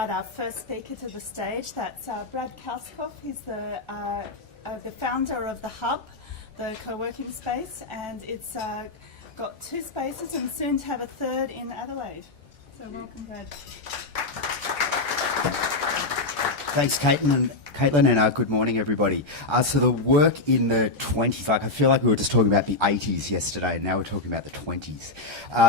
invite our first speaker to the stage. That's Brad Kauskoff. He's the founder of The Hub, the co-working space, and it's got 2 spaces and soon to have a 3rd in Adelaide. So welcome, Brad. Thanks, Caitlin, and good morning, everybody. So the work in the 20s, like I feel like we were just talking about the 80s yesterday, and now we're talking about the 20s.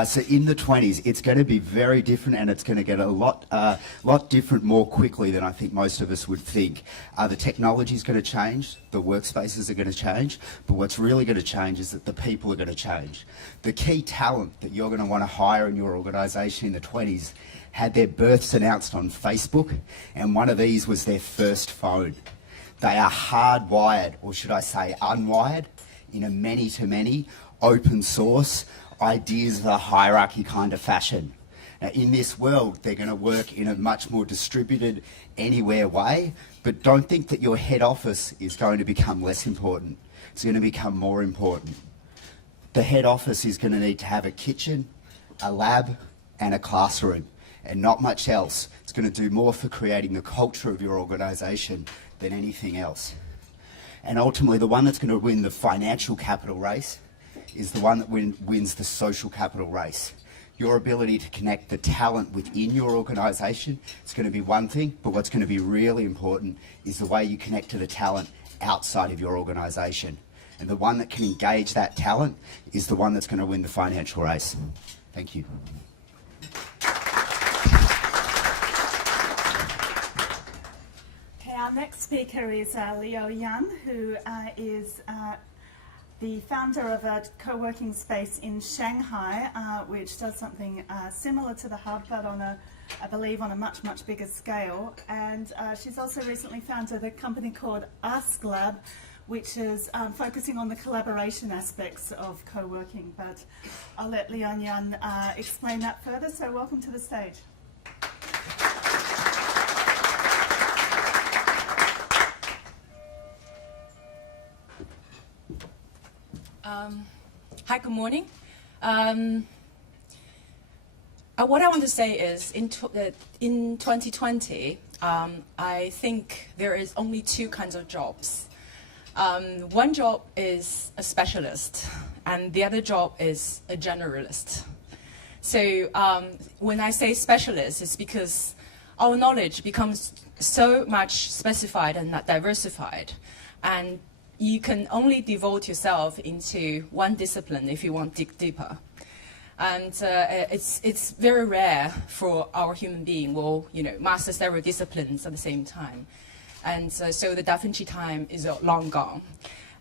So in the 20s, it's going to be very different, and it's going to get a lot different more quickly than I think most of us would think. The technology is going to change, the workspaces are going to change, but what's really going to change is that the people are going to change. The key talent that you're going to want to hire in your organisation in the 20s had their births announced on Facebook, and one of these was their first phone. They are hardwired, or should I say unwired, in a many-to-many, open source, ideas of a hierarchy kind of fashion. Now, in this world, they're going to work in a much more distributed, anywhere way, but don't think that your head office is going to become less important. It's going to become more important. The head office is going to need to have a kitchen, a lab, and a classroom, and not much else. It's going to do more for creating the culture of your organisation than anything else. And ultimately, the one that's going to win the financial capital race is the one that wins the social capital race. Your ability to connect the talent within your organisation is going to be one thing, but what's going to be really important is the way you connect to the talent outside of your organisation. And the one that can engage that talent is the one that's going to win the financial race. Thank you. Our next speaker is Leo Yan, who is the founder of a co-working space in Shanghai, which does something similar to The Hub, but I believe on a much, much bigger scale. And she's also recently founded a company called Ask Lab, which is focusing on the collaboration aspects of co-working. But I'll let Leo Yan explain that further, so welcome to the stage. Hi, good morning. What I want to say is in 2020, I think there is only 2 kinds of jobs. One job is a specialist, and the other job is a generalist. So when I say specialist, it's because our knowledge becomes so much specified and not diversified, and you can only devote yourself into one discipline if you want to dig deeper. And it's very rare for our human being will master several disciplines at the same time. And so the Da Vinci time is long gone.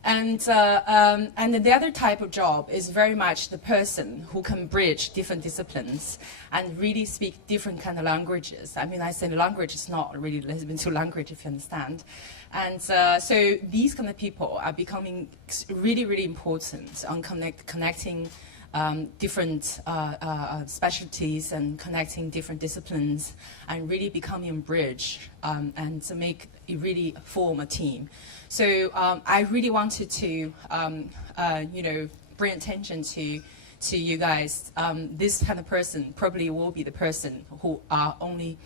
And the other type of job is very much the person who can bridge different disciplines and really speak different kind of languages. I mean, I say language is not really limited to language, if you understand. And so these kind of people are becoming really, really important on connecting different specialties and connecting different disciplines and really becoming a bridge and to make it really form a team. So I really wanted to, bring attention to you guys. This kind of person probably will be the person who are only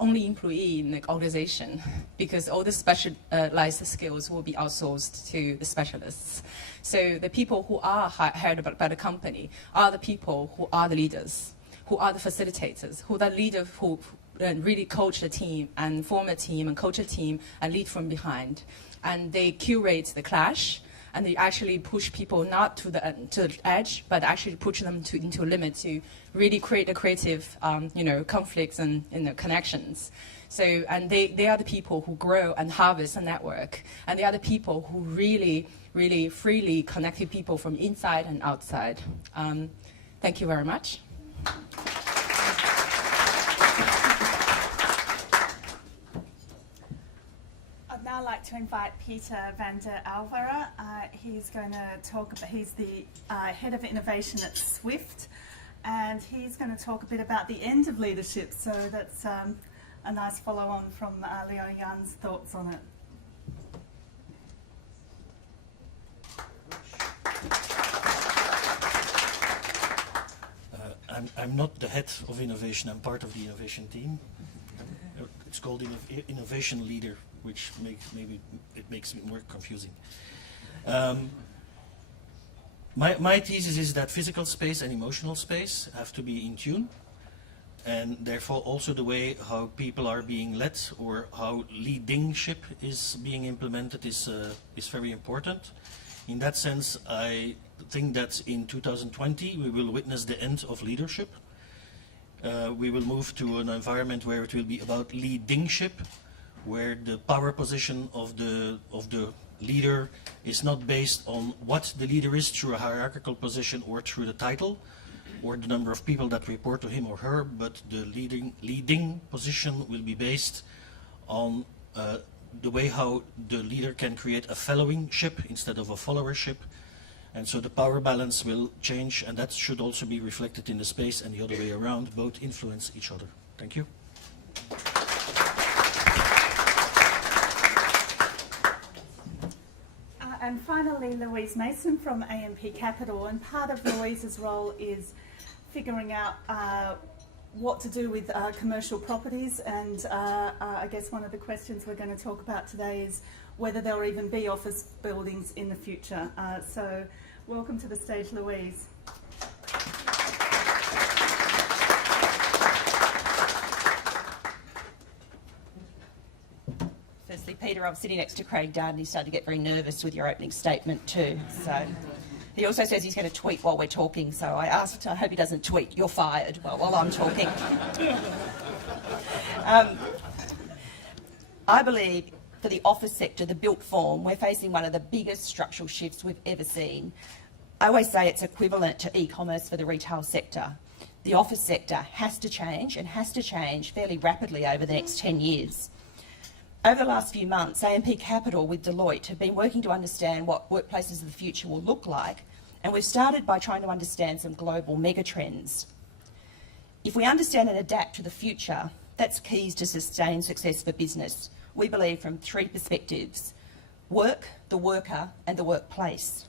employee in the organization, because all the specialized skills will be outsourced to the specialists. So the people who are hired by the company are the people who are the leaders, who are the facilitators, who are the leaders who really coach a team and form a team and coach a team and lead from behind. And they curate the clash, and they actually push people not to the edge, but actually push them into a limit to really create the creative, conflicts and connections. So, and they are the people who grow and harvest a network, and they are the people who really, really freely connect with people from inside and outside. Thank you very much. I'd like to invite Peter van der Alvara. He's going to talk about, he's the head of innovation at Swift, and he's going to talk a bit about the end of leadership. So that's a nice follow-on from Leo Yan's thoughts on it. I'm not the head of innovation, I'm part of the innovation team. it's called innovation leader, which makes it more confusing. My thesis is that physical space and emotional space have to be in tune, and therefore also the way how people are being led or how leadingship is being implemented is very important. In that sense, I think that in 2020 we will witness the end of leadership. We will move to an environment where it will be about leadingship, where the power position of the leader is not based on what the leader is through a hierarchical position or through the title or the number of people that report to him or her, but the leading position will be based on the way how the leader can create a fellowingship instead of a followership. And so the power balance will change, and that should also be reflected in the space, and the other way around, both influence each other. Thank you. And finally, Louise Mason from AMP Capital, and part of Louise's role is figuring out what to do with commercial properties, and I guess one of the questions we're going to talk about today is whether there will even be office buildings in the future. So welcome to the stage, Louise. Firstly, Peter, I was sitting next to Craig Dard and he started to get very nervous with your opening statement too. So he also says he's going to tweet while we're talking, so I asked, I hope he doesn't tweet, "You're fired," while I'm talking. I believe for the office sector, the built form, we're facing one of the biggest structural shifts we've ever seen. I always say it's equivalent to e-commerce for the retail sector. The office sector has to change, and has to change fairly rapidly over the next 10 years. Over the last few months, AMP Capital with Deloitte have been working to understand what workplaces of the future will look like, and we've started by trying to understand some global megatrends. If we understand and adapt to the future, that's keys to sustained success for business, we believe, from three perspectives: work, the worker, and the workplace.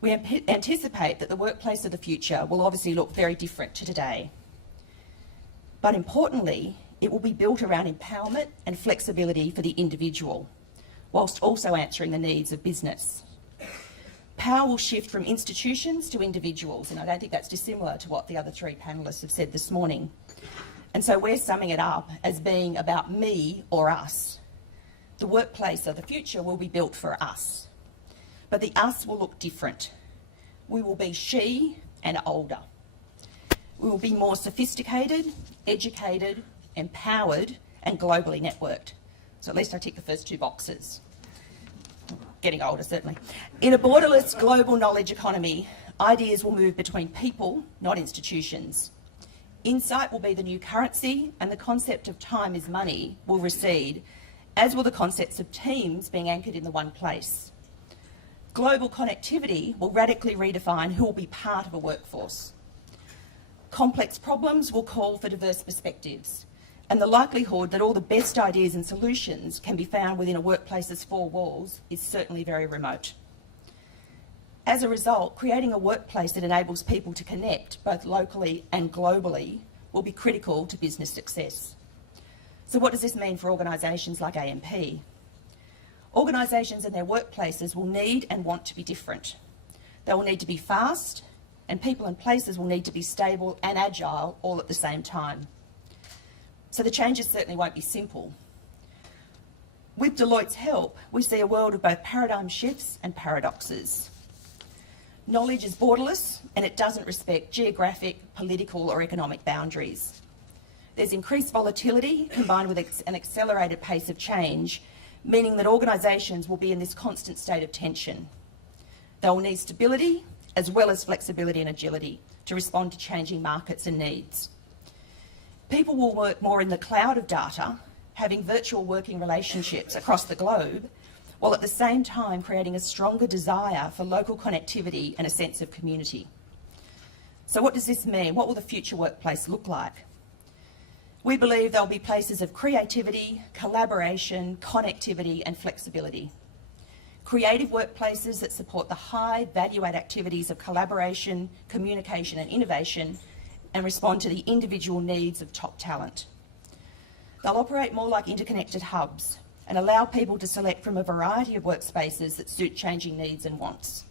We anticipate that the workplace of the future will obviously look very different to today. But importantly, it will be built around empowerment and flexibility for the individual, whilst also answering the needs of business. Power will shift from institutions to individuals, and I don't think that's dissimilar to what the other three panellists have said this morning. And so we're summing it up as being about me or us. The workplace of the future will be built for us, but the us will look different. We will be she and older. We will be more sophisticated, educated, empowered, and globally networked. So at least I tick the first two boxes. Getting older, certainly. In a borderless global knowledge economy, ideas will move between people, not institutions. Insight will be the new currency, and the concept of time is money will recede, as will the concepts of teams being anchored in the one place. Global connectivity will radically redefine who will be part of a workforce. Complex problems will call for diverse perspectives, and the likelihood that all the best ideas and solutions can be found within a workplace's four walls is certainly very remote. As a result, creating a workplace that enables people to connect both locally and globally will be critical to business success. So what does this mean for organisations like AMP? Organisations and their workplaces will need and want to be different. They will need to be fast, and people and places will need to be stable and agile all at the same time. So the changes certainly won't be simple. With Deloitte's help, we see a world of both paradigm shifts and paradoxes. Knowledge is borderless, and it doesn't respect geographic, political or economic boundaries. There's increased volatility combined with an accelerated pace of change, meaning that organisations will be in this constant state of tension. They will need stability as well as flexibility and agility to respond to changing markets and needs. People will work more in the cloud of data, having virtual working relationships across the globe, while at the same time creating a stronger desire for local connectivity and a sense of community. So what does this mean? What will the future workplace look like? We believe there'll be places of creativity, collaboration, connectivity and flexibility. Creative workplaces that support the high value-add activities of collaboration, communication and innovation, and respond to the individual needs of top talent. They'll operate more like interconnected hubs and allow people to select from a variety of workspaces that suit changing needs and wants.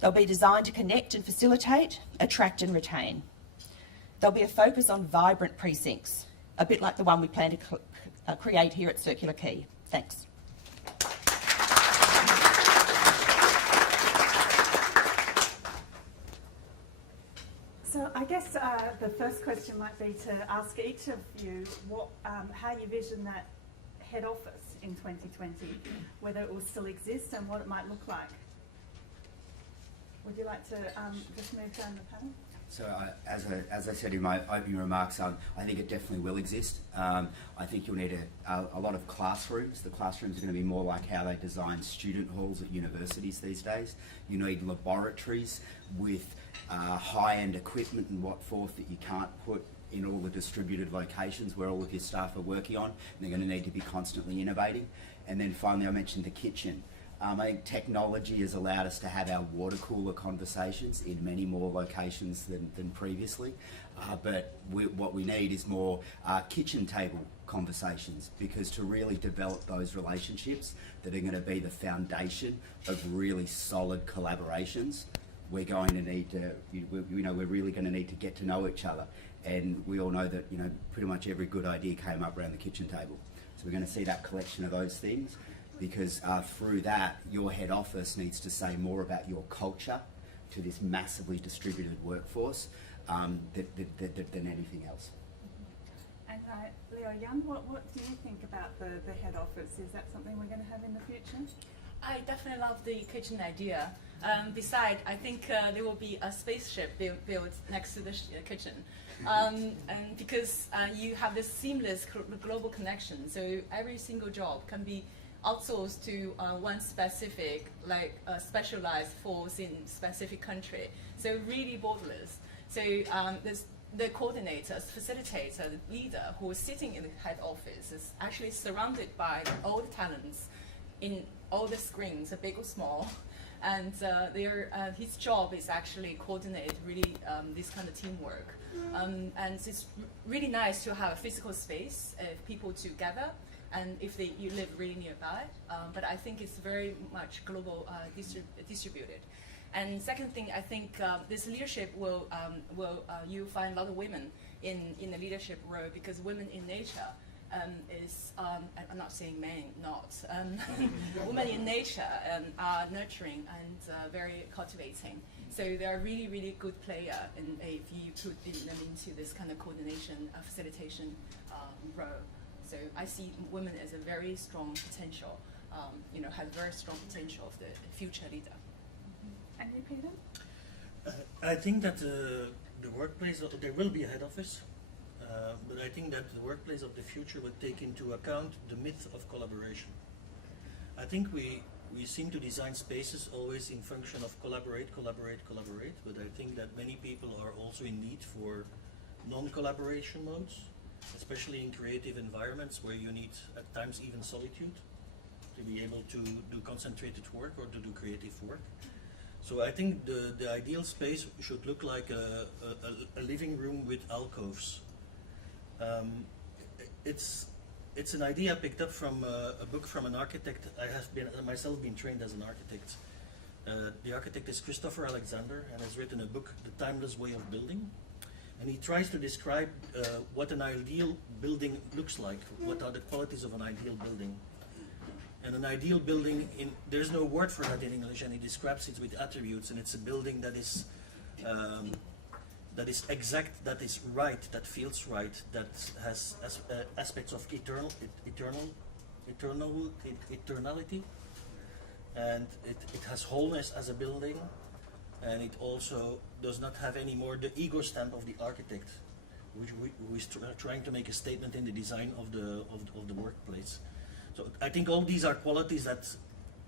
They'll be designed to connect and facilitate, attract and retain. There'll be a focus on vibrant precincts, a bit like the one we plan to create here at Circular Quay. Thanks. So I guess the first question might be to ask each of you how you vision that head office in 2020, whether it will still exist and what it might look like. Would you like to just move down the panel? So as I said in my opening remarks, I think it definitely will exist. I think you'll need a lot of classrooms. The classrooms are going to be more like how they design student halls at universities these days. You need laboratories with high-end equipment and what forth that you can't put in all the distributed locations where all of your staff are working on. And they're going to need to be constantly innovating. And then finally, I mentioned the kitchen. I think technology has allowed us to have our water cooler conversations in many more locations than previously. But what we need is more kitchen table conversations, because to really develop those relationships that are going to be the foundation of really solid collaborations, we're going to need to, we're really going to need to get to know each other. And we all know that, pretty much every good idea came up around the kitchen table. So we're going to see that collection of those things, because through that, your head office needs to say more about your culture to this massively distributed workforce than anything else. And Leo Young, what do you think about the head office? Is that something we're going to have in the future? I definitely love the kitchen idea. Besides, I think there will be a spaceship built next to the kitchen. And because you have this seamless global connection, so every single job can be outsourced to one specific, specialized force in specific country. So really borderless. So there's the coordinators, facilitator, the leader who is sitting in the head office is actually surrounded by all the talents in all the screens, big or small. And his job is actually coordinate really this kind of teamwork. And it's really nice to have a physical space of people together, and if you live really nearby. But I think it's very much global distributed. And second thing, I think this leadership will you find a lot of women in the leadership role, because women in nature is, I'm not saying men not, women in nature are nurturing and very cultivating. So they're a really, really good player if you put them into this kind of coordination, facilitation role. So I see women as a very strong potential, have very strong potential of the future leader. And you, Peter? I think that the workplace, there will be a head office, but I think that the workplace of the future will take into account the myth of collaboration. I think we seem to design spaces always in function of collaborate, but I think that many people are also in need for non-collaboration modes, especially in creative environments where you need at times even solitude to be able to do concentrated work or to do creative work. So I think the ideal space should look like a living room with alcoves. It's an idea picked up from a book from an architect. I have myself been trained as an architect. The architect is Christopher Alexander and has written a book, The Timeless Way of Building. And he tries to describe what an ideal building looks like, what are the qualities of an ideal building. And an ideal building, there's no word for that in English, and he describes it with attributes, and it's a building that is exact, that is right, that feels right, that has aspects of eternality, and it has wholeness as a building, and it also does not have any more the ego stamp of the architect, who is trying to make a statement in the design of the workplace. So I think all these are qualities that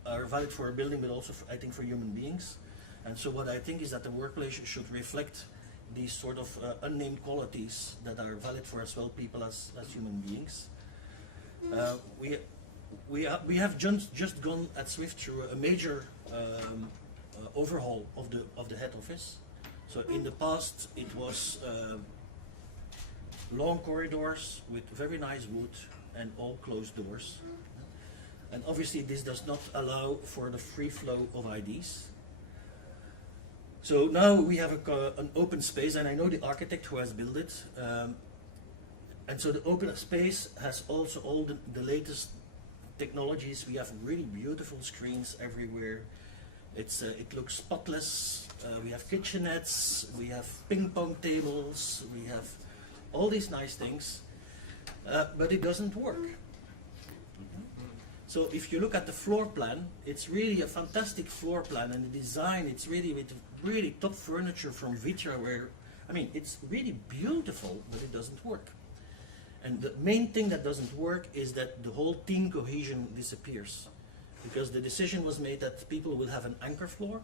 are valid for a building, but also I think for human beings. And so what I think is that the workplace should reflect these sort of unnamed qualities that are valid for as well people as human beings. We have just gone at Swift through a major overhaul of the head office. So in the past it was long corridors with very nice wood and all closed doors. And obviously this does not allow for the free flow of ideas. So now we have an open space, and I know the architect who has built it. And so the open space has also all the latest technologies. We have really beautiful screens everywhere. It looks spotless. We have kitchenettes, we have ping pong tables, we have all these nice things, but it doesn't work. So if you look at the floor plan, it's really a fantastic floor plan, and the design, it's really with really top furniture from Vitra, where, I mean, it's really beautiful, but it doesn't work. And the main thing that doesn't work is that the whole team cohesion disappears, because the decision was made that people will have an anchor floor,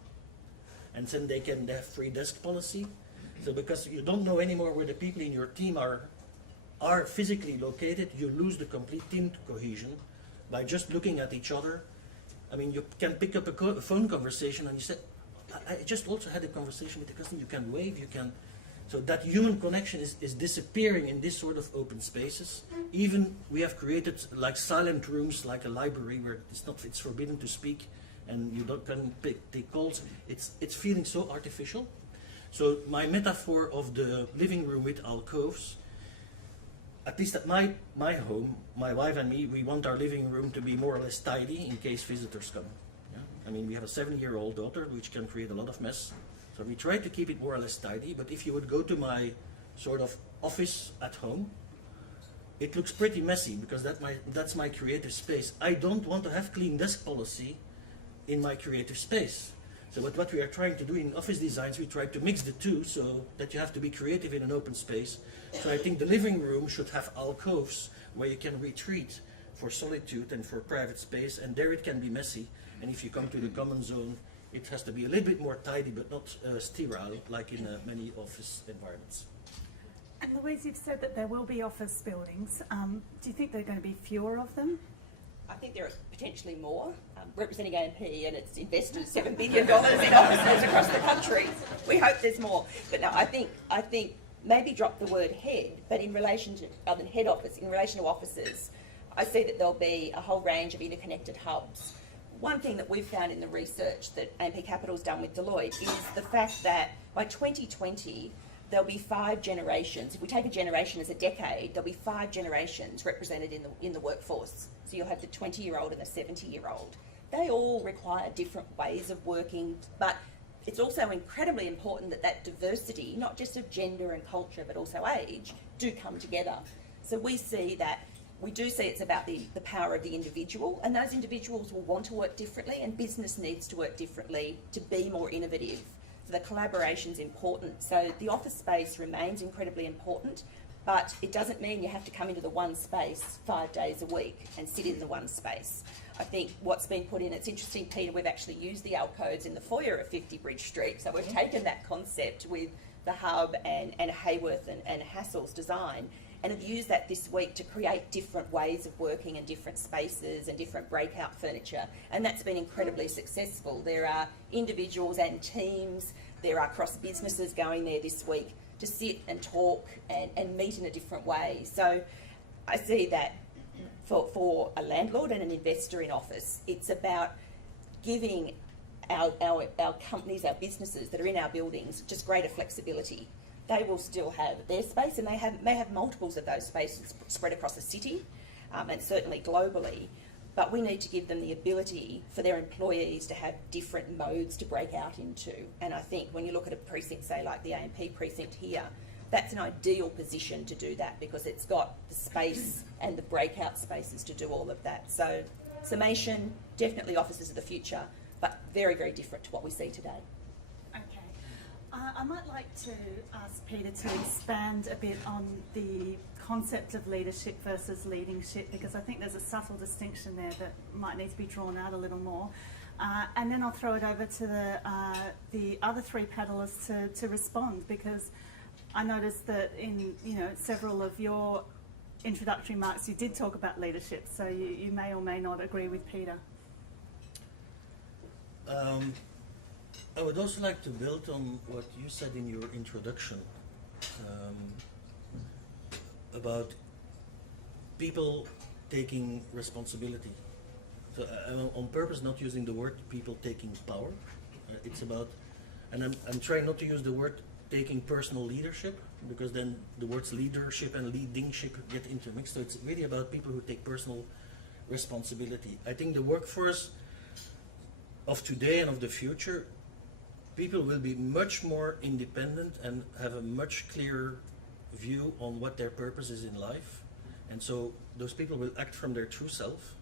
and then they can have free desk policy. So because you don't know anymore where the people in your team are physically located, you lose the complete team cohesion by just looking at each other. I mean, you can pick up a phone conversation and you say, I just also had a conversation with the customer. You can wave, you can. So that human connection is disappearing in this sort of open spaces. Even we have created like silent rooms, like a library where it's forbidden to speak, and you can take calls. It's feeling so artificial. So my metaphor of the living room with alcoves, at least at my home, my wife and me, we want our living room to be more or less tidy in case visitors come. Yeah? I mean, we have a 7-year-old daughter, which can create a lot of mess. So we try to keep it more or less tidy, but if you would go to my sort of office at home, it looks pretty messy, because that's my creative space. I don't want to have clean desk policy in my creative space. So what we are trying to do in office designs, we try to mix the two so that you have to be creative in an open space. So I think the living room should have alcoves where you can retreat for solitude and for private space, and there it can be messy. And if you come to the common zone, it has to be a little bit more tidy, but not sterile, like in many office environments. And Louise, you've said that there will be office buildings. Do you think there are going to be fewer of them? I think there are potentially more. Representing AMP and its investors, $7 billion in offices across the country. We hope there's more. But no, I think maybe drop the word head, but in relation to head office, in relation to offices, I see that there'll be a whole range of interconnected hubs. One thing that we've found in the research that AMP Capital's done with Deloitte is the fact that by 2020, there'll be 5 generations. If we take a generation as a decade, there'll be 5 generations represented in the workforce. So you'll have the 20-year-old and the 70-year-old. They all require different ways of working, but it's also incredibly important that diversity, not just of gender and culture, but also age, do come together. So we do see it's about the power of the individual, and those individuals will want to work differently, and business needs to work differently to be more innovative. So the collaboration's important. So the office space remains incredibly important, but it doesn't mean you have to come into the one space 5 days a week and sit in the one space. I think what's been put in, it's interesting, Peter, we've actually used the alcoves in the foyer of 50 Bridge Street. So we've taken that concept with the Hub and Hayworth and Hassel's design, and have used that this week to create different ways of working and different spaces and different breakout furniture. And that's been incredibly successful. There are individuals and teams, there are cross businesses going there this week to sit and talk and meet in a different way. So I see that for a landlord and an investor in office, it's about giving our companies, our businesses that are in our buildings, just greater flexibility. They will still have their space, and they may have multiples of those spaces spread across the city, and certainly globally. But we need to give them the ability for their employees to have different modes to break out into. And I think when you look at a precinct, say like the AMP precinct here, that's an ideal position to do that, because it's got the space and the breakout spaces to do all of that. So summation, definitely offices of the future, but very, very different to what we see today. Okay. I might like to ask Peter to expand a bit on the concept of leadership versus leadingship, because I think there's a subtle distinction there that might need to be drawn out a little more. And then I'll throw it over to the other 3 panellists to respond, because I noticed that in several of your introductory remarks you did talk about leadership, so you may or may not agree with Peter. I would also like to build on what you said in your introduction. about people taking responsibility. So I'm on purpose not using the word people taking power. It's about, and I'm trying not to use the word taking personal leadership, because then the words leadership and leadingship get intermixed. So it's really about people who take personal responsibility. I think the workforce of today and of the future, people will be much more independent and have a much clearer view on what their purpose is in life. And so those people will act from their true self,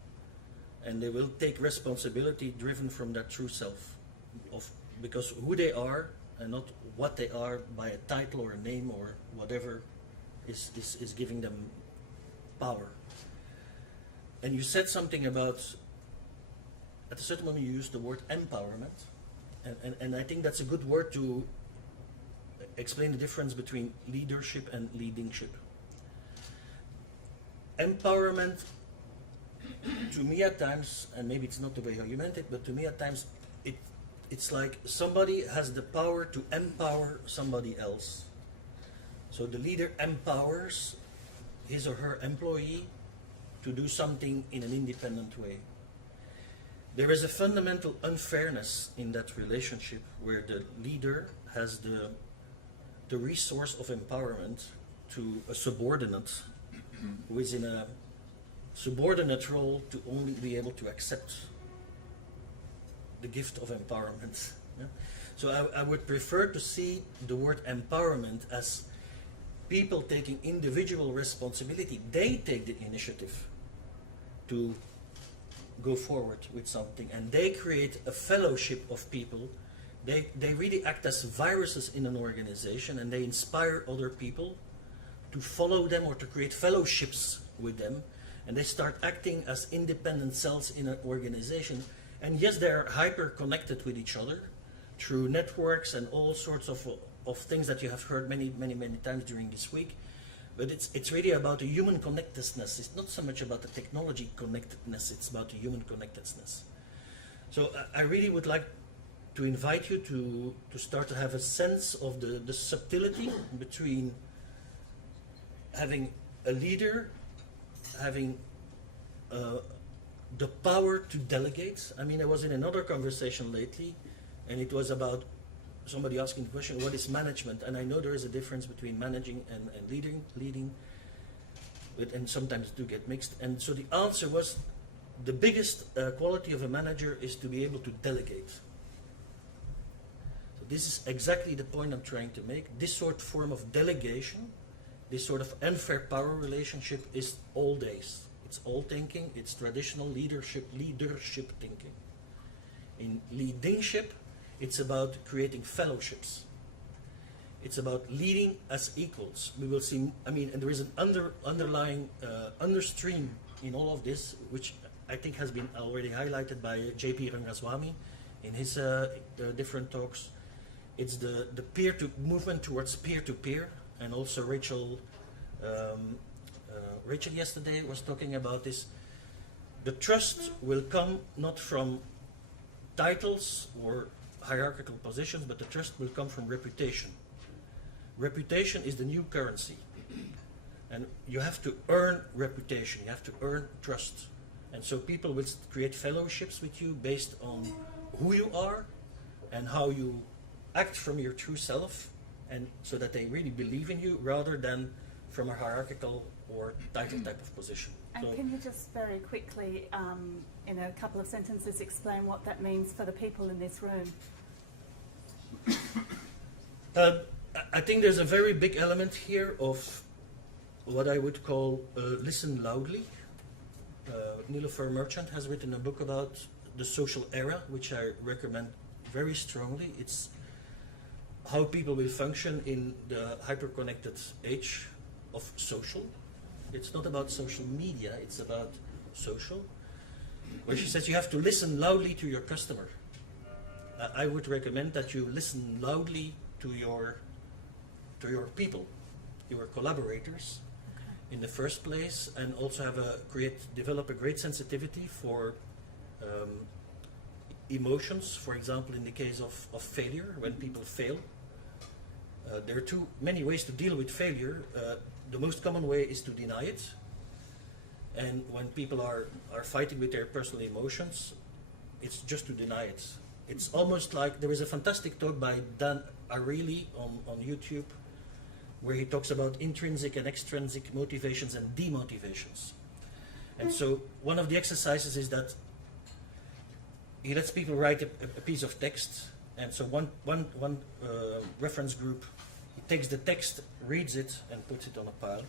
and they will take responsibility driven from that true self, because who they are and not what they are by a title or a name or whatever is giving them power. And you said something about, at a certain moment you used the word empowerment, and I think that's a good word to explain the difference between leadership and leadingship. Empowerment, to me at times, and maybe it's not the way how you meant it, but to me at times it's like somebody has the power to empower somebody else. So the leader empowers his or her employee to do something in an independent way. There is a fundamental unfairness in that relationship where the leader has the resource of empowerment to a subordinate who is in a subordinate role to only be able to accept the gift of empowerment. Yeah? So I would prefer to see the word empowerment as people taking individual responsibility. They take the initiative to go forward with something, and they create a fellowship of people. They really act as viruses in an organization, and they inspire other people to follow them or to create fellowships with them, and they start acting as independent cells in an organization. And yes, they are hyper connected with each other through networks and all sorts of things that you have heard many times during this week. But it's really about the human connectedness. It's not so much about the technology connectedness, it's about the human connectedness. So I really would like to invite you to start to have a sense of the subtlety between having a leader, having the power to delegate. I mean, I was in another conversation lately, and it was about somebody asking the question, what is management? And I know there is a difference between managing and leading, and sometimes do get mixed. And so the answer was, the biggest quality of a manager is to be able to delegate. So this is exactly the point I'm trying to make. This sort of form of delegation, this sort of unfair power relationship is all days. It's old thinking, it's traditional leadership thinking. In leadingship, it's about creating fellowships. It's about leading as equals. We will see, I mean, and there is an underlying understream in all of this, which I think has been already highlighted by J.P. Rangaswamy in his different talks. It's the movement towards peer-to-peer, and also Rachel yesterday was talking about this. The trust will come not from titles or hierarchical positions, but the trust will come from reputation. Reputation is the new currency. And you have to earn reputation, you have to earn trust. And so people will create fellowships with you based on who you are and how you act from your true self, and so that they really believe in you rather than from a hierarchical or title type of position. And so, can you just very quickly, in a couple of sentences, explain what that means for the people in this room? I think there's a very big element here of what I would call listen loudly. Nilofer Merchant has written a book about the social era, which I recommend very strongly. It's how people will function in the hyper-connected age of social. It's not about social media, it's about social. Where she says you have to listen loudly to your customer. I would recommend that you listen loudly to your people, your collaborators, in the first place, and also develop a great sensitivity for emotions. For example, in the case of failure, when people fail, There are many ways to deal with failure. The most common way is to deny it. And when people are fighting with their personal emotions, it's just to deny it. It's almost like there is a fantastic talk by Dan Ariely on YouTube where he talks about intrinsic and extrinsic motivations and demotivations. And so one of the exercises is that he lets people write a piece of text, and so one reference group, he takes the text, reads it, and puts it on a pile.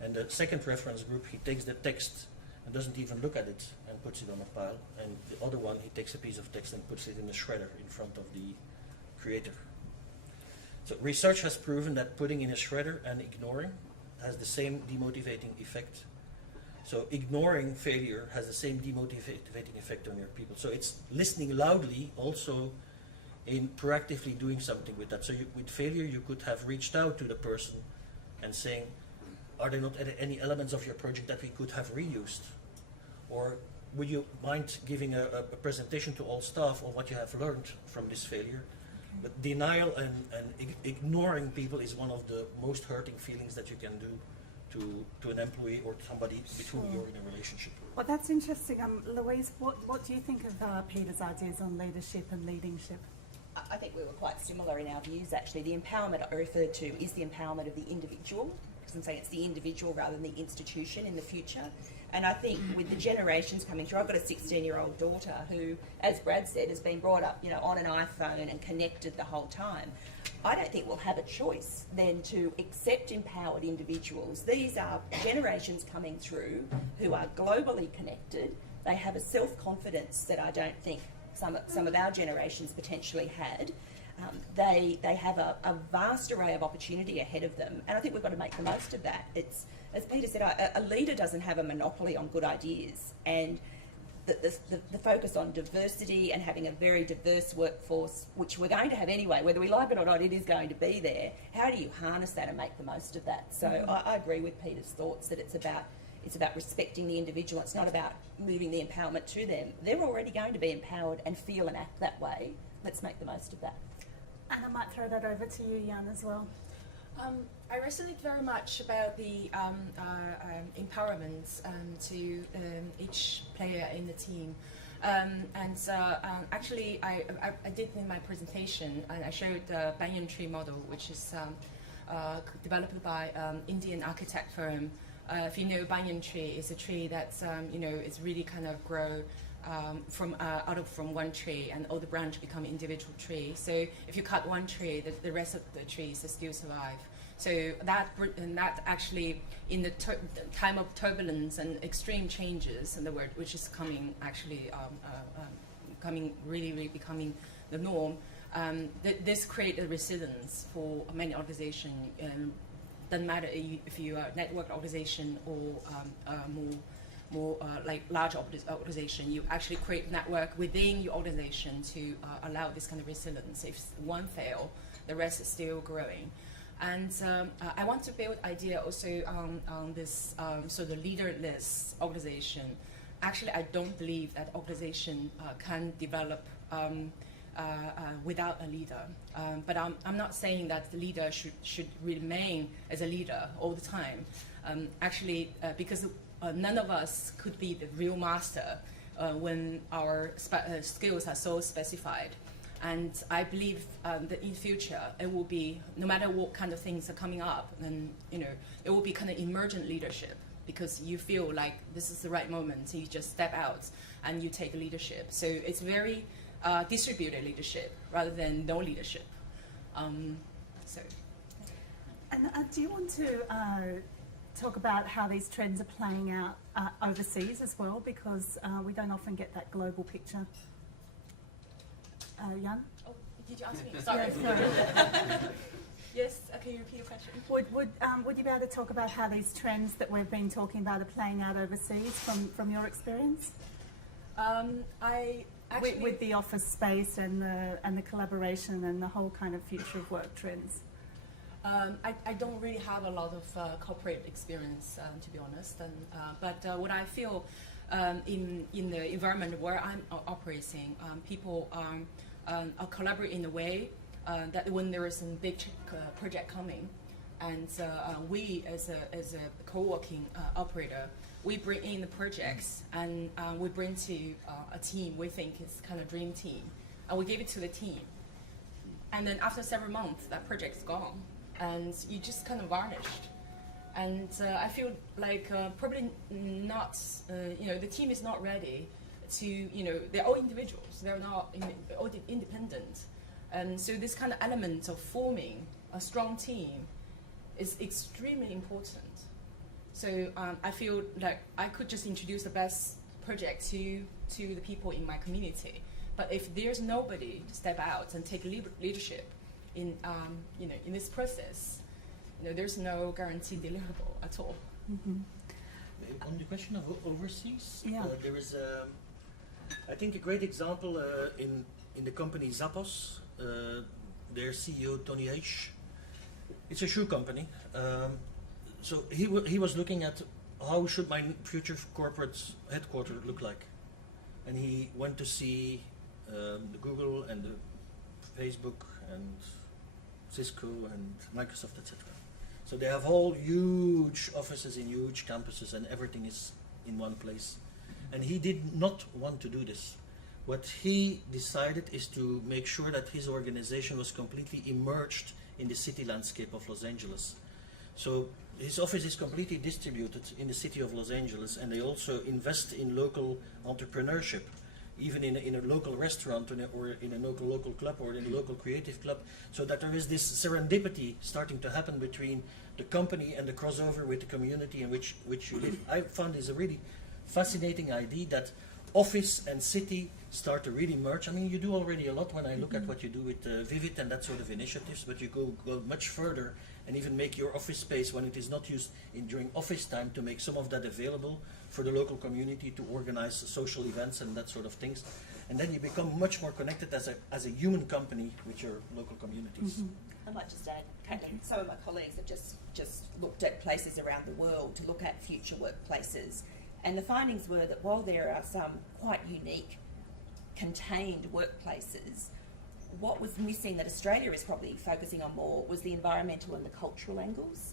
And the second reference group, he takes the text and doesn't even look at it and puts it on a pile. And the other one, he takes a piece of text and puts it in a shredder in front of the creator. So research has proven that putting in a shredder and ignoring has the same demotivating effect. So ignoring failure has the same demotivating effect on your people. So it's listening loudly also in proactively doing something with that. So with failure, you could have reached out to the person and saying, are there not any elements of your project that we could have reused? Or would you mind giving a presentation to all staff on what you have learned from this failure? But denial and ignoring people is one of the most hurting feelings that you can do to an employee or to somebody with whom you're in a relationship. Well, that's interesting. Louise, what do you think of Peter's ideas on leadership and leadership? I think we were quite similar in our views, actually. The empowerment I referred to is the empowerment of the individual, because I'm saying it's the individual rather than the institution in the future. And I think with the generations coming through, I've got a 16-year-old daughter who, as Brad said, has been brought up, on an iPhone and connected the whole time. I don't think we'll have a choice then to accept empowered individuals. These are generations coming through who are globally connected. They have a self-confidence that I don't think some of our generations potentially had. They have a vast array of opportunity ahead of them, and I think we've got to make the most of that. It's, as Peter said, a leader doesn't have a monopoly on good ideas, and the focus on diversity and having a very diverse workforce, which we're going to have anyway, whether we like it or not, it is going to be there. How do you harness that and make the most of that? So I agree with Peter's thoughts that it's about respecting the individual. It's not about moving the empowerment to them. They're already going to be empowered and feel and act that way. Let's make the most of that. And I might throw that over to you, Jan, as well. I resonate very much about the empowerment to each player in the team. Actually, I did in my presentation, and I showed the banyan tree model, which is developed by Indian architect firm. If you know, banyan tree is a tree that's it's really kind of grow from one tree, and all the branch become individual tree. So if you cut one tree, the rest of the trees still survive. So that actually, in the time of turbulence and extreme changes in the world, which is coming actually really becoming the norm, this creates a resilience for many organizations. Doesn't matter if you are a network organization or more like large organization, you actually create network within your organization to allow this kind of resilience. If one fail, the rest is still growing. And I want to build idea also on this sort of leaderless organization. Actually, I don't believe that organization can develop without a leader. But I'm not saying that the leader should remain as a leader all the time. Actually, because none of us could be the real master when our skills are so specified. And I believe that in future it will be, no matter what kind of things are coming up, then it will be kind of emergent leadership, because you feel like this is the right moment, so you just step out and you take leadership. So it's very distributed leadership rather than no leadership. And do you want to talk about how these trends are playing out overseas as well, because we don't often get that global picture. Jan? Oh, did you ask me? Sorry. Yes, can you repeat your question? Would you be able to talk about how these trends that we've been talking about are playing out overseas from your experience? I actually, with the office space and the collaboration and the whole kind of future of work trends. I don't really have a lot of corporate experience, to be honest. But what I feel in the environment where I'm operating, people are collaborating in a way that when there is a big project coming, and we as a co-working operator, we bring in the projects and we bring to a team we think is kind of dream team, and we give it to the team. And then after several months, that project's gone, and you just kind of varnished. And I feel like probably not, the team is not ready to, they're all individuals. They're not all independent. And so this kind of element of forming a strong team is extremely important. So I feel like I could just introduce the best project to the people in my community. But if there's nobody to step out and take leadership in this process, there's no guaranteed deliverable at all. Mm-hmm. On the question of overseas, Yeah. there is, I think, a great example in the company Zappos. Their CEO Tony H. It's a shoe company. So he was looking at how should my future corporate headquarters look like, and he went to see the Google and the Facebook and Cisco and Microsoft, etc. So they have whole huge offices in huge campuses, and everything is in one place. And he did not want to do this. What he decided is to make sure that his organization was completely immersed in the city landscape of Los Angeles. So his office is completely distributed in the city of Los Angeles, and they also invest in local entrepreneurship, even in a local restaurant or in a local club or in a local creative club, so that there is this serendipity starting to happen between the company and the crossover with the community in which you live. I found this a really fascinating idea that office and city start to really merge. I mean, you do already a lot when I look at what you do with Vivid and that sort of initiatives, but you go much further and even make your office space, when it is not used during office time, to make some of that available for the local community to organize social events and that sort of things. And then you become much more connected as a human company with your local communities. Mm-hmm. I might just add, Caitlin, some of my colleagues have just looked at places around the world to look at future workplaces. And the findings were that while there are some quite unique, contained workplaces, what was missing that Australia is probably focusing on more was the environmental and the cultural angles.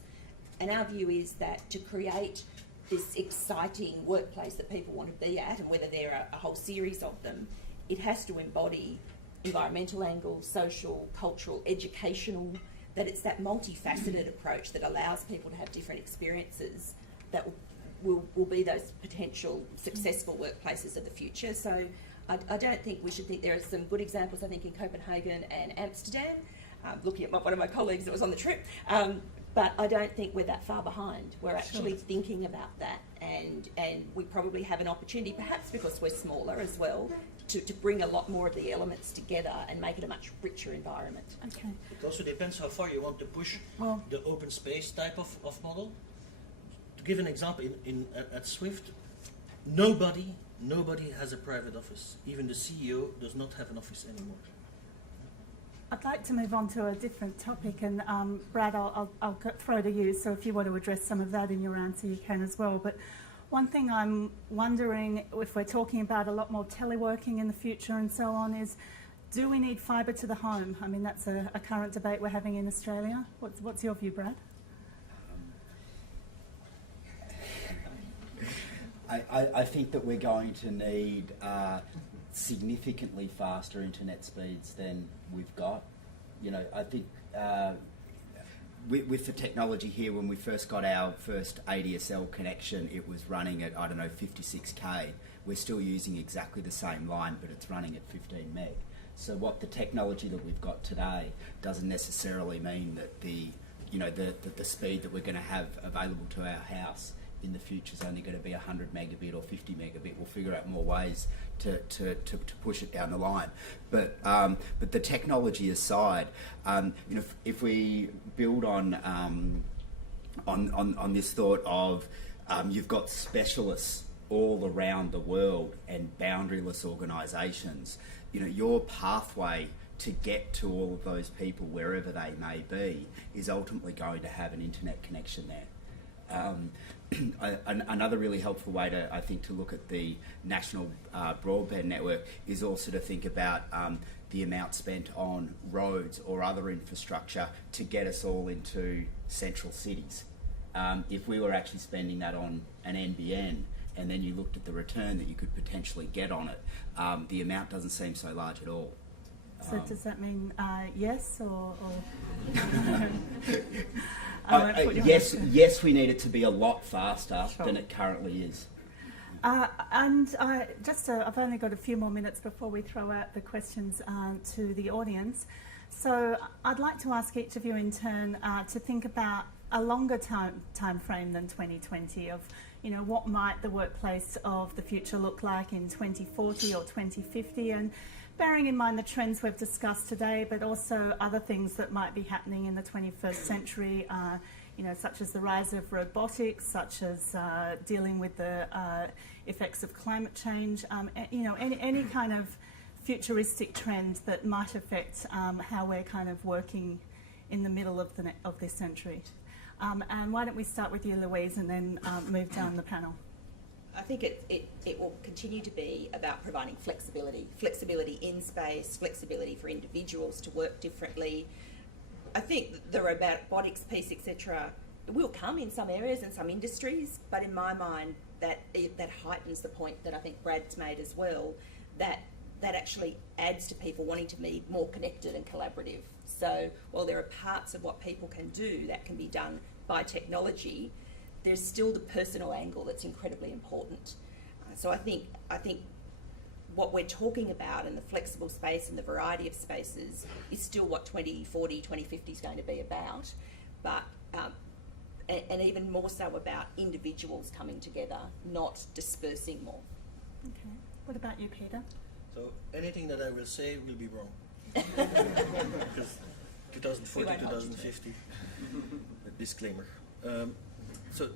And our view is that to create this exciting workplace that people want to be at, and whether there are a whole series of them, it has to embody environmental angles, social, cultural, educational, that it's that multifaceted approach that allows people to have different experiences that will be those potential successful workplaces of the future. So I don't think we should think there are some good examples, I think, in Copenhagen and Amsterdam, looking at one of my colleagues that was on the trip, but I don't think we're that far behind. We're actually thinking about that, and we probably have an opportunity, perhaps because we're smaller as well, to bring a lot more of the elements together and make it a much richer environment. Okay. It also depends how far you want to push the open space type of model. To give an example, at Swift, nobody has a private office. Even the CEO does not have an office anymore. I'd like to move on to a different topic, and Brad, I'll throw to you, so if you want to address some of that in your answer, you can as well. But one thing I'm wondering, if we're talking about a lot more teleworking in the future and so on, is do we need fibre to the home? I mean, that's a current debate we're having in Australia. What's your view, Brad? I think that we're going to need significantly faster internet speeds than we've got. I think with the technology here, when we first got our first ADSL connection, it was running at, 56k. We're still using exactly the same line, but it's running at 15 meg. So what the technology that we've got today doesn't necessarily mean that the speed that we're going to have available to our house in the future is only going to be 100 megabit or 50 megabit. We'll figure out more ways to push it down the line. But the technology aside, if we build on this thought of you've got specialists all around the world and boundaryless organisations, your pathway to get to all of those people wherever they may be is ultimately going to have an internet connection there. Another really helpful way to look at the national broadband network is also to think about the amount spent on roads or other infrastructure to get us all into central cities. If we were actually spending that on an NBN and then you looked at the return that you could potentially get on it, the amount doesn't seem so large at all. So does that mean yes or yes, we need it to be a lot faster than it currently is. I've only got a few more minutes before we throw out the questions to the audience. So I'd like to ask each of you in turn to think about a longer time frame than 2020 of, you know, what might the workplace of the future look like in 2040 or 2050, and bearing in mind the trends we've discussed today, but also other things that might be happening in the 21st century, you know, such as the rise of robotics, such as dealing with the effects of climate change, you know, any kind of futuristic trend that might affect how we're kind of working in the middle of this century. And why don't we start with you, Louise, and then move down the panel. I think it will continue to be about providing flexibility in space, flexibility for individuals to work differently. I think the robotics piece, etc., will come in some areas and some industries, but in my mind, that heightens the point that I think Brad's made as well, that actually adds to people wanting to be more connected and collaborative. So while there are parts of what people can do that can be done by technology, there's still the personal angle that's incredibly important. So I think what we're talking about in the flexible space and the variety of spaces is still what 2040, 2050 is going to be about, but and even more so about individuals coming together, not dispersing more. Okay. What about you, Peter? So anything that I will say will be wrong. Because 2040, 2050, disclaimer. So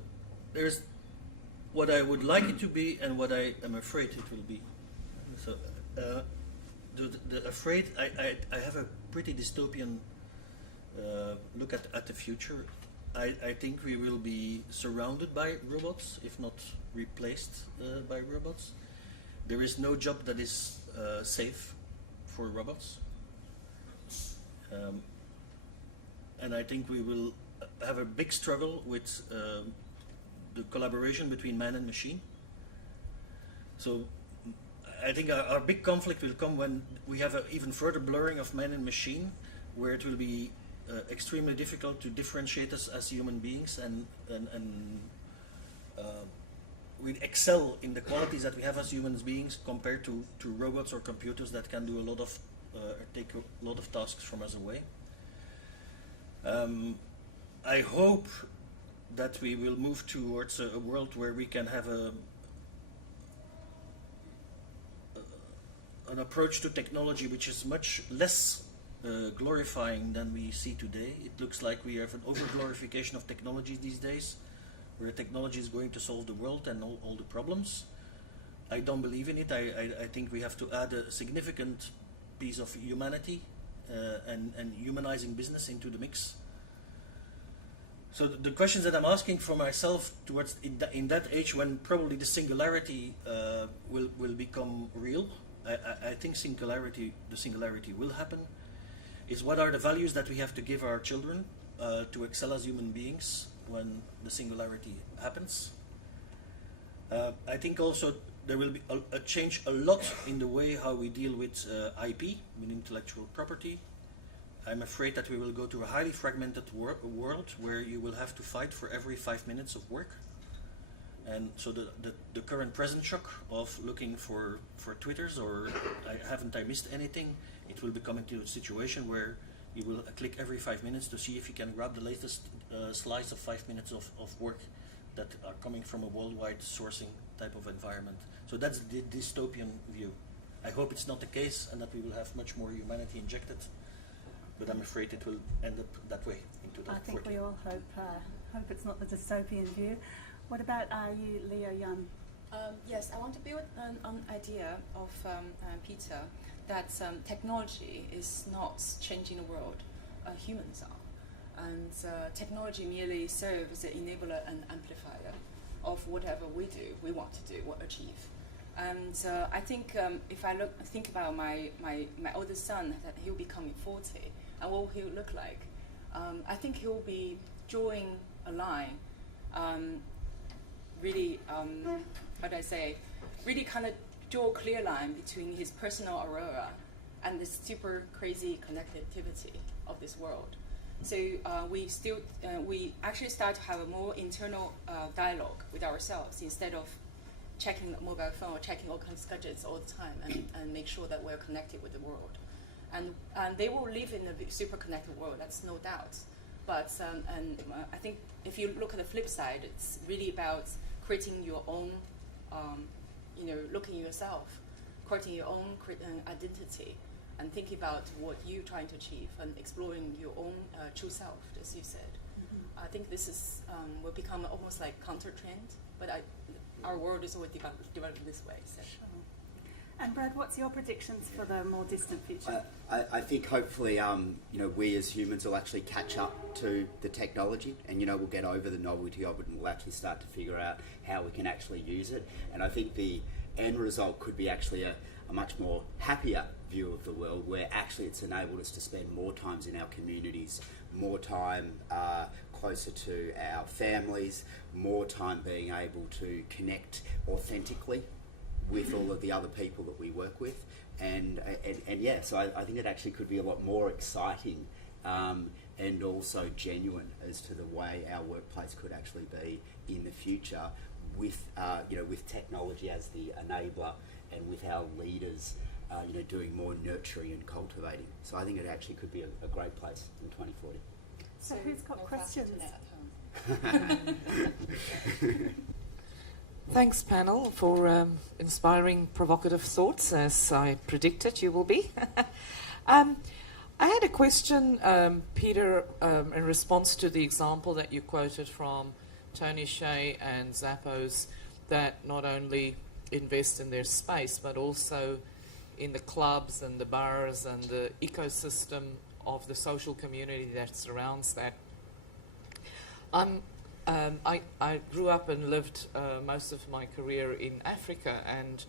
there's what I would like it to be and what I am afraid it will be. So the afraid, I have a pretty dystopian look at the future. I think we will be surrounded by robots, if not replaced by robots. There is no job that is safe for robots. And I think we will have a big struggle with the collaboration between man and machine. So I think our big conflict will come when we have an even further blurring of man and machine, where it will be extremely difficult to differentiate us as human beings, and we excel in the qualities that we have as human beings compared to robots or computers that can do a lot of take a lot of tasks from us away. I hope that we will move towards a world where we can have an approach to technology which is much less glorifying than we see today. It looks like we have an over-glorification of technology these days, where technology is going to solve the world and all the problems. I don't believe in it. I think we have to add a significant piece of humanity and humanizing business into the mix. So the questions that I'm asking for myself towards in that age when probably the singularity will become real, I think the singularity will happen, is what are the values that we have to give our children to excel as human beings when the singularity happens. I think also there will be a change a lot in the way how we deal with IP, with intellectual property. I'm afraid that we will go to a highly fragmented world where you will have to fight for every 5 minutes of work. And so the current present shock of looking for Twitters or haven't I missed anything, it will become into a situation where you will click every 5 minutes to see if you can grab the latest slice of 5 minutes of work that are coming from a worldwide sourcing type of environment. So that's the dystopian view. I hope it's not the case and that we will have much more humanity injected, but I'm afraid it will end up that way in 2040. I think we all hope it's not the dystopian view. What about you, Leo Yan? Yes, I want to build an idea of Peter, that technology is not changing the world, humans are. And technology merely serves as an enabler and amplifier of whatever we do, we want to do, or achieve. And I think if I think about my oldest son, that he'll be coming 40, and what he'll look like, I think he'll be drawing a line, really, what do I say, really kind of draw a clear line between his personal aurora and the super crazy connectivity of this world. So we actually start to have a more internal dialogue with ourselves instead of checking the mobile phone or checking all kinds of gadgets all the time, and make sure that we're connected with the world. And they will live in a super connected world, that's no doubt. But I think if you look at the flip side, it's really about creating your own, looking at yourself, creating your own identity, and thinking about what you're trying to achieve and exploring your own true self, as you said. I think this is will become almost like counter-trend, but our world is always developing this way. So. And Brad, what's your predictions for the more distant future? I think hopefully, we as humans will actually catch up to the technology, and we'll get over the novelty of it, and we'll actually start to figure out how we can actually use it. And I think the end result could be actually a much more happier view of the world, where actually it's enabled us to spend more times in our communities, more time closer to our families, more time being able to connect authentically with all of the other people that we work with, and yeah, so I think it actually could be a lot more exciting and also genuine as to the way our workplace could actually be in the future, with with technology as the enabler, and with our leaders doing more nurturing and cultivating. So I think it actually could be a great place in 2040. So who's got questions? Thanks, panel, for inspiring, provocative thoughts, as I predicted you will be. I had a question, Peter, in response to the example that you quoted from Tony Hsieh and Zappos, that not only invest in their space, but also in the clubs and the bars and the ecosystem of the social community that surrounds that. I grew up and lived most of my career in Africa, and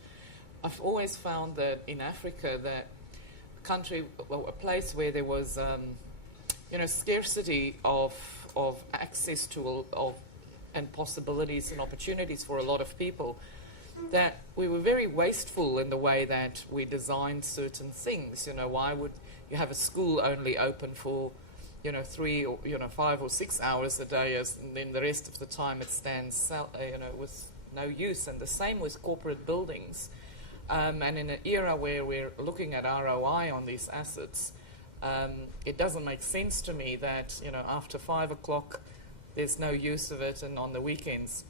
I've always found that in Africa, that a place where there was, scarcity of access to and possibilities and opportunities for a lot of people, that we were very wasteful in the way that we designed certain things. Why would you have a school only open for 3 or 5 or 6 hours a day, and then the rest of the time it stands, with no use? And the same with corporate buildings. And in an era where we're looking at ROI on these assets, it doesn't make sense to me that after 5 o'clock there's no use of it, and on the weekends.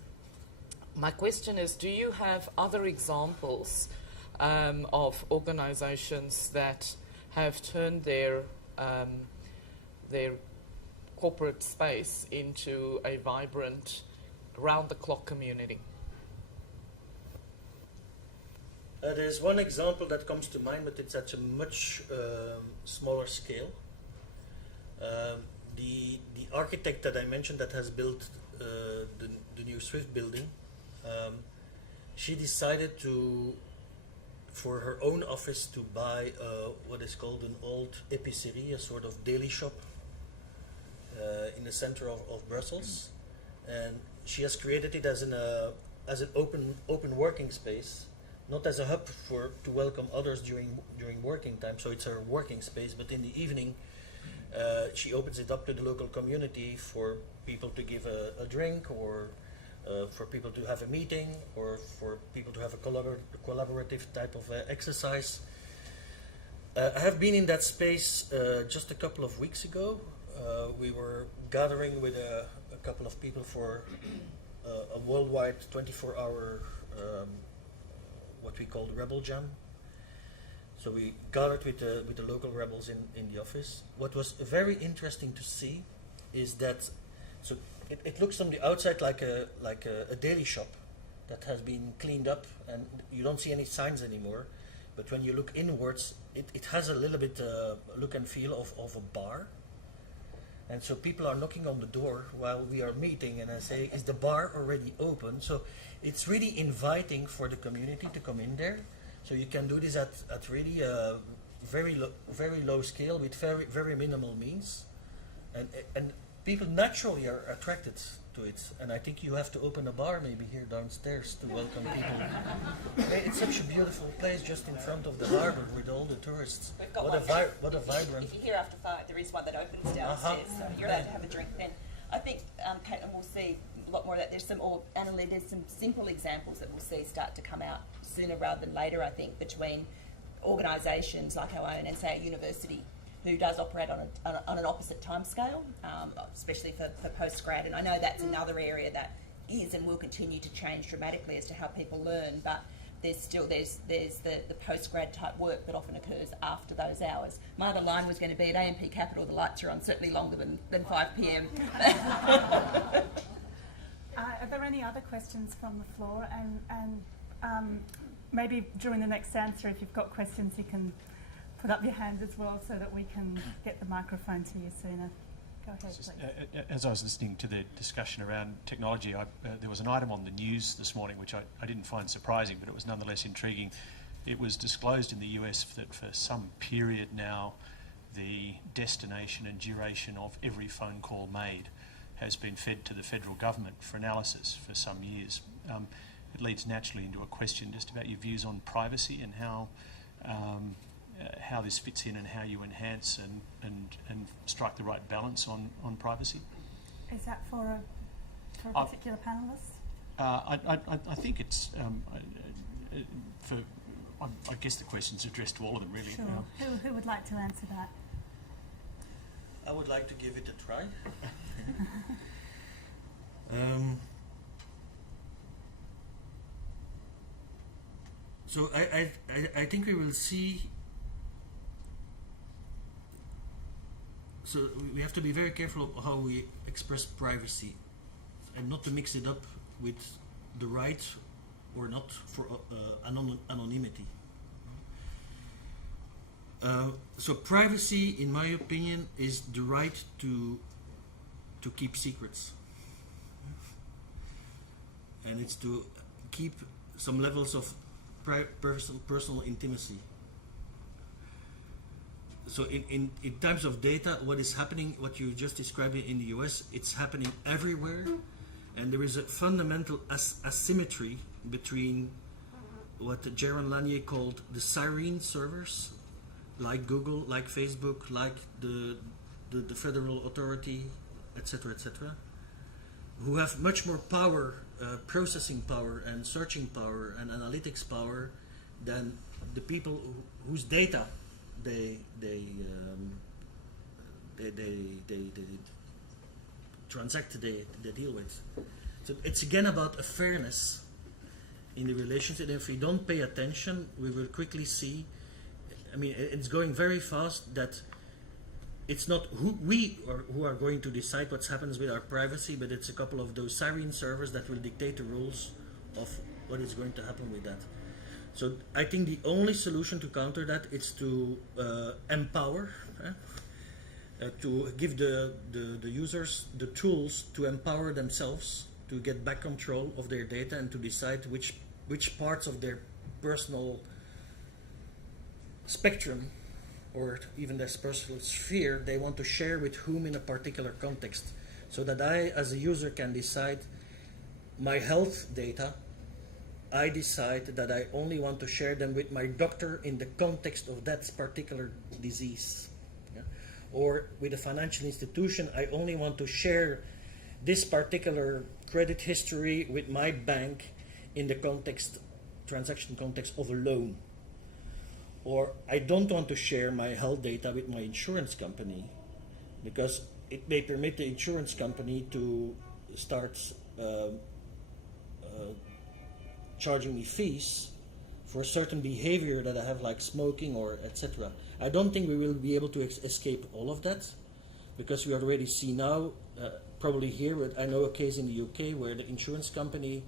My question is, do you have other examples of organizations that have turned their corporate space into a vibrant, round-the-clock community? There's one example that comes to mind, but it's at a much smaller scale. The architect that I mentioned that has built the new Swift building, she decided for her own office to buy what is called an old épicerie, a sort of deli shop in the center of Brussels, and she has created it as an open working space, not as a hub to welcome others during working time. So it's her working space, but in the evening she opens it up to the local community for people to give a drink, or for people to have a meeting, or for people to have a collaborative type of exercise. I have been in that space just a couple of weeks ago. We were gathering with a couple of people for a worldwide 24-hour what we call the Rebel Jam. So we gathered with the local rebels in the office. What was very interesting to see is that, so it looks from the outside like a deli shop that has been cleaned up, and you don't see any signs anymore. But when you look inwards, it has a little bit look and feel of a bar. And so people are knocking on the door while we are meeting, and I say, is the bar already open? So it's really inviting for the community to come in there. So you can do this at really very low scale with very minimal means. And people naturally are attracted to it. And I think you have to open a bar maybe here downstairs to welcome people. It's such a beautiful place just in front of the harbour with all the tourists. We've got What a vibrant... If you're here after 5, there is one that opens downstairs, so you're allowed to have a drink then. I think Caitlin will see a lot more of that. There's some simple examples that we'll see start to come out sooner rather than later, I think, between organisations like our own and, say, a university who does operate on an opposite timescale, especially for postgrad. And I know that's another area that is and will continue to change dramatically as to how people learn, but there's the postgrad type work that often occurs after those hours. My other line was going to be at AMP Capital, the lights are on certainly longer than 5 p.m. Are there any other questions from the floor? And maybe during the next answer, if you've got questions, you can put up your hand as well so that we can get the microphone to you sooner. Go ahead, please. As I was listening to the discussion around technology, there was an item on the news this morning which I didn't find surprising, but it was nonetheless intriguing. It was disclosed in the US that for some period now, the destination and duration of every phone call made has been fed to the federal government for analysis for some years. It leads naturally into a question just about your views on privacy and how this fits in and how you enhance and strike the right balance on privacy. Is that for a particular panellist? I think it's I guess the question's addressed to all of them, really. Sure. Who would like to answer that? I would like to give it a try. So I think we will see. So we have to be very careful of how we express privacy, and not to mix it up with the right or not for anonymity. So privacy, in my opinion, is the right to keep secrets, and it's to keep some levels of personal intimacy. So in terms of data, what is happening, what you just described in the US, it's happening everywhere, and there is a fundamental asymmetry between what Jaron Lanier called the siren servers, like Google, like Facebook, like the federal authority, etc., who have much more power, processing power and searching power and analytics power than the people whose data they transact, they deal with. So it's again about a fairness in the relationship. If we don't pay attention, we will quickly see. I mean, it's going very fast that it's not who are going to decide what happens with our privacy, but it's a couple of those siren servers that will dictate the rules of what is going to happen with that. So I think the only solution to counter that is to empower, to give the users the tools to empower themselves, to get back control of their data and to decide which parts of their personal spectrum or even their personal sphere they want to share with whom in a particular context, so that I as a user can decide my health data. I decide that I only want to share them with my doctor in the context of that particular disease. Yeah? Or with a financial institution, I only want to share this particular credit history with my bank in the transaction context of a loan. Or I don't want to share my health data with my insurance company because it may permit the insurance company to start charging me fees for a certain behavior that I have, like smoking or etc. I don't think we will be able to escape all of that, because we already see now, probably here, I know a case in the UK where the insurance company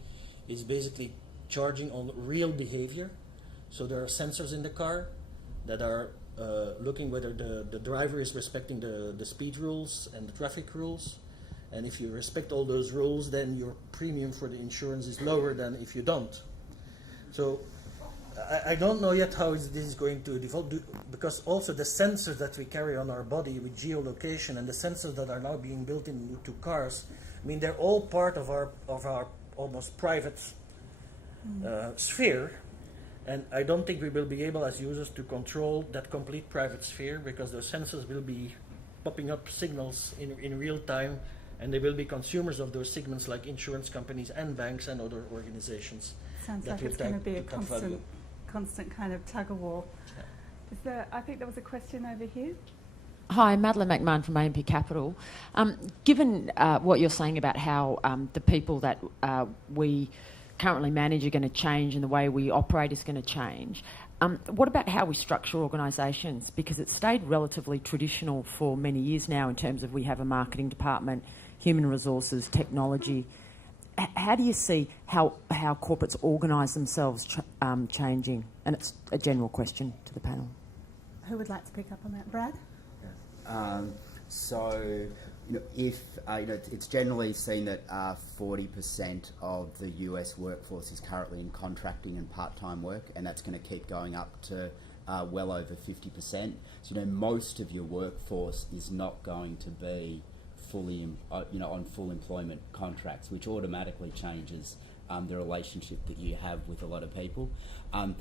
is basically charging on real behavior. So there are sensors in the car that are looking whether the driver is respecting the speed rules and the traffic rules. And if you respect all those rules, then your premium for the insurance is lower than if you don't. So I don't know yet how this is going to develop, because also the sensors that we carry on our body with geolocation and the sensors that are now being built into cars, I mean, they're all part of our almost private sphere. And I don't think we will be able as users to control that complete private sphere, because those sensors will be popping up signals in real time, and they will be consumers of those signals like insurance companies and banks and other organizations. Sounds that like will it's going to tag- be a to control you. constant kind of tug of war. Yeah. I think there was a question over here. Hi, Madeleine McMahon from AMP Capital. Given what you're saying about how the people that we currently manage are going to change and the way we operate is going to change, what about how we structure organisations? Because it's stayed relatively traditional for many years now in terms of we have a marketing department, human resources, technology. How do you see how corporates organise themselves changing? And it's a general question to the panel. Who would like to pick up on that? Brad? So, if it's generally seen that 40% of the US workforce is currently in contracting and part-time work, and that's going to keep going up to well over 50%. So, most of your workforce is not going to be fully, on full employment contracts, which automatically changes the relationship that you have with a lot of people. And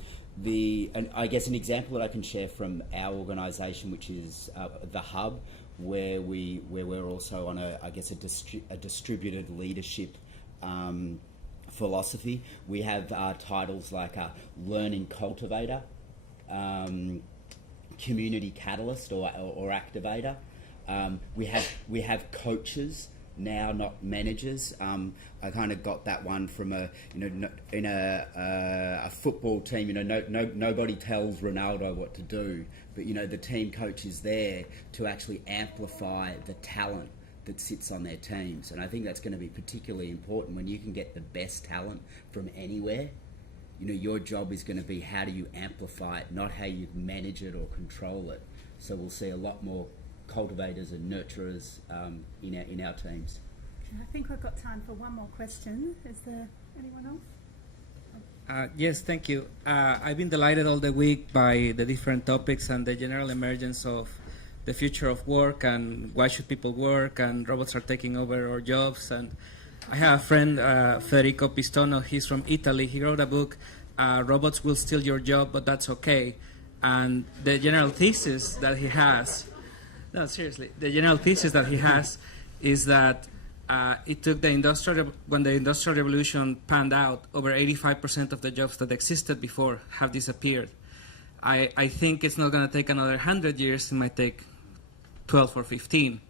I guess an example that I can share from our organisation, which is the Hub, where we're also on a distributed leadership philosophy. We have titles like learning cultivator, community catalyst or activator. We have coaches now, not managers. I kind of got that one from in a football team. Nobody tells Ronaldo what to do, but the team coach is there to actually amplify the talent that sits on their teams. And I think that's going to be particularly important when you can get the best talent from anywhere. Your job is going to be how do you amplify it, not how you manage it or control it. So we'll see a lot more cultivators and nurturers in our teams. I think we've got time for one more question. Is there anyone else? Yes, thank you. I've been delighted all the week by the different topics and the general emergence of the future of work and why should people work, and robots are taking over our jobs. And I have a friend, Federico Pistono, he's from Italy. He wrote a book, Robots Will Steal Your Job, But That's Okay. And the general thesis that he has, no, seriously, the general thesis that he has is that it took when the Industrial Revolution panned out, over 85% of the jobs that existed before have disappeared. I think it's not going to take another 100 years. It might take 12 or 15.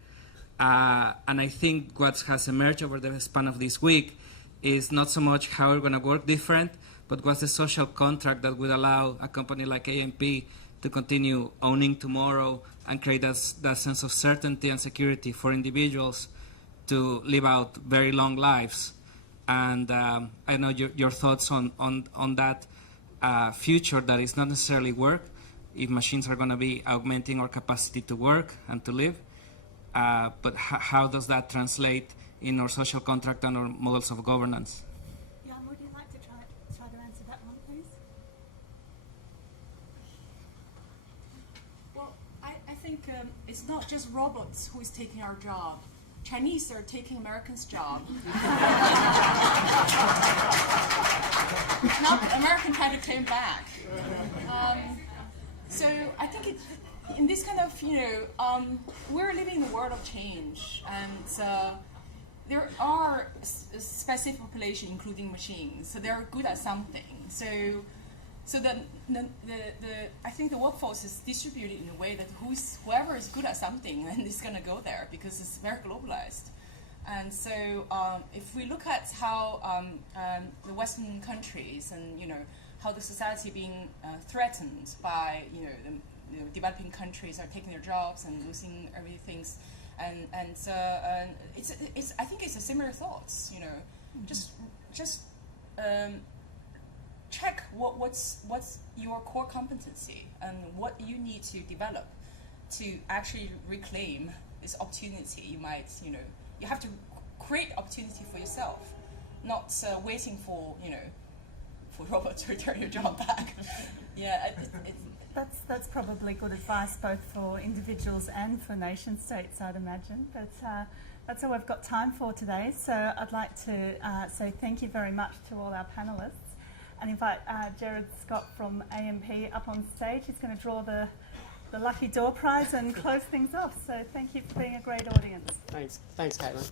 And I think what has emerged over the span of this week is not so much how we're going to work different, but what's the social contract that would allow a company like AMP to continue owning tomorrow and create that sense of certainty and security for individuals to live out very long lives. And I know your thoughts on that future that is not necessarily work, if machines are going to be augmenting our capacity to work and to live. But how does that translate in our social contract and our models of governance? Jan, would you like to try to answer that one, please? Well, I think it's not just robots who is taking our job. Chinese are taking Americans' job. Now American trying to claim back. So I think in this kind of, we're living in a world of change, and there are a specific population, including machines, so they're good at something. So I think the workforce is distributed in a way that whoever is good at something and is going to go there because it's very globalized. And so if we look at how the Western countries and how the society being threatened by the developing countries are taking their jobs and losing everything, and I think it's a similar thoughts. Just check what's your core competency and what you need to develop to actually reclaim this opportunity. You might, you have to create opportunity for yourself, not waiting for, for robots to return your job back. Yeah, That's probably good advice both for individuals and for nation states, I'd imagine. But that's all we've got time for today. So I'd like to say thank you very much to all our panellists and invite Jared Scott from AMP up on stage. He's going to draw the lucky door prize and close things off. So thank you for being a great audience. Thanks, Caitlin.